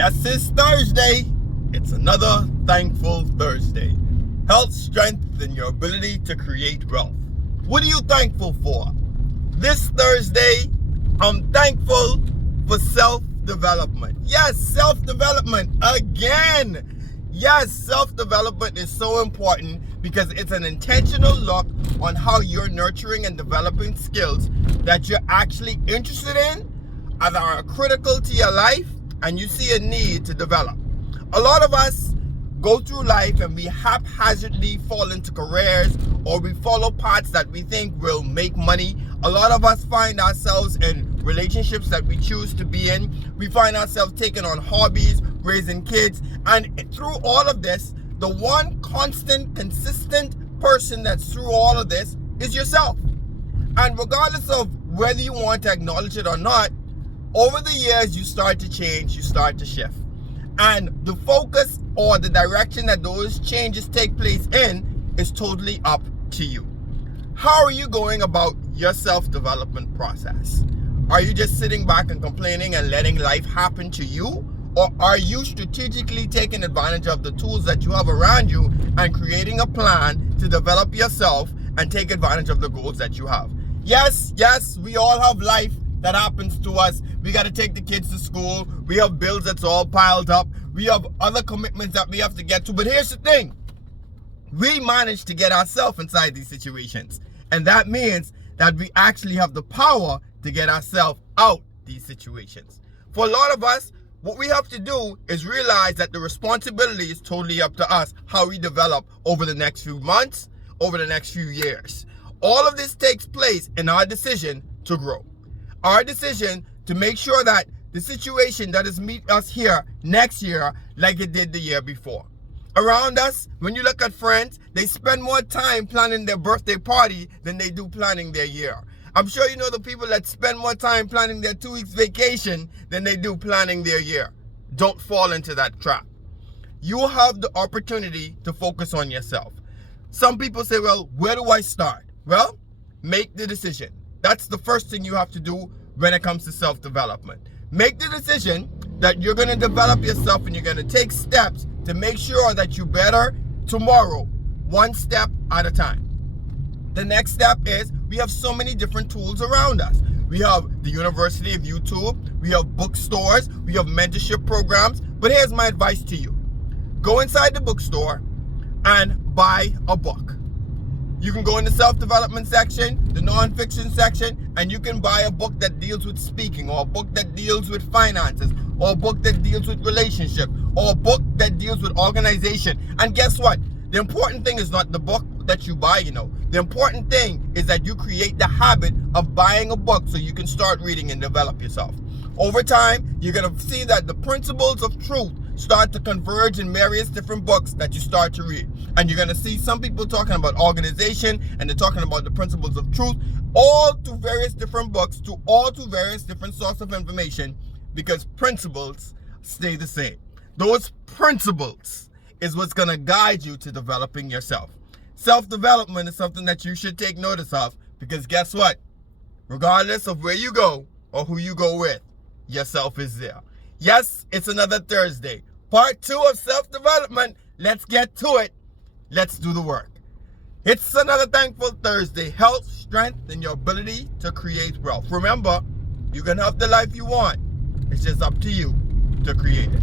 Yes, it's Thursday. It's another thankful Thursday. Health, strength, and your ability to create wealth. What are you thankful for? This Thursday, I'm thankful for self-development. Yes, self-development again. Yes, self-development is so important because it's an intentional look on how you're nurturing and developing skills that you're actually interested in, that are critical to your life, and you see a need to develop. A lot of us go through life and we haphazardly fall into careers, or we follow paths that we think will make money. A lot of us find ourselves in relationships that we choose to be in. We find ourselves taking on hobbies, raising kids, and through all of this, the one constant, consistent person that's through all of this is yourself. And regardless of whether you want to acknowledge it or not, over the years you start to change, you start to shift. And the focus or the direction that those changes take place in is totally up to you. How are you going about your self-development process? Are you just sitting back and complaining and letting life happen to you? Or are you strategically taking advantage of the tools that you have around you and creating a plan to develop yourself and take advantage of the goals that you have? Yes, we all have life that happens to us. We got to take the kids to school. We have bills that's all piled up. We have other commitments that we have to get to. But here's the thing. We manage to get ourselves inside these situations. And that means that we actually have the power to get ourselves out these situations. For a lot of us, what we have to do is realize that the responsibility is totally up to us, how we develop over the next few months, over the next few years. All of this takes place in our decision to grow. Our decision to make sure that the situation that is meet us here next year like it did the year before. Around us, when you look at friends, they spend more time planning their birthday party than they do planning their year. I'm sure you know the people that spend more time planning their 2 weeks vacation than they do planning their year. Don't fall into that trap. You have the opportunity to focus on yourself. Some people say, well, where do I start? Well, make the decision. That's the first thing you have to do when it comes to self-development. Make the decision that you're going to develop yourself and you're going to take steps to make sure that you're better tomorrow, one step at a time. The next step is we have so many different tools around us. We have the University of YouTube, we have bookstores, we have mentorship programs. But here's my advice to you. Go inside the bookstore and buy a book. You can go in the self-development section, the non-fiction section, and you can buy a book that deals with speaking, or a book that deals with finances, or a book that deals with relationships, or a book that deals with organization. And guess what? The important thing is not the book that you buy, The important thing is that you create the habit of buying a book so you can start reading and develop yourself. Over time, you're going to see that the principles of truth start to converge in various different books that you start to read. And you're going to see some people talking about organization, and they're talking about the principles of truth, all to various different books, all to various different sources of information, because principles stay the same. Those principles is what's going to guide you to developing yourself. Self-development is something that you should take notice of, because guess what? Regardless of where you go or who you go with, yourself is there. Yes, it's another Thursday. Part 2 of self-development. Let's get to it. Let's do the work. It's another thankful Thursday. Health, strength, and your ability to create wealth. Remember, you can have the life you want. It's just up to you to create it.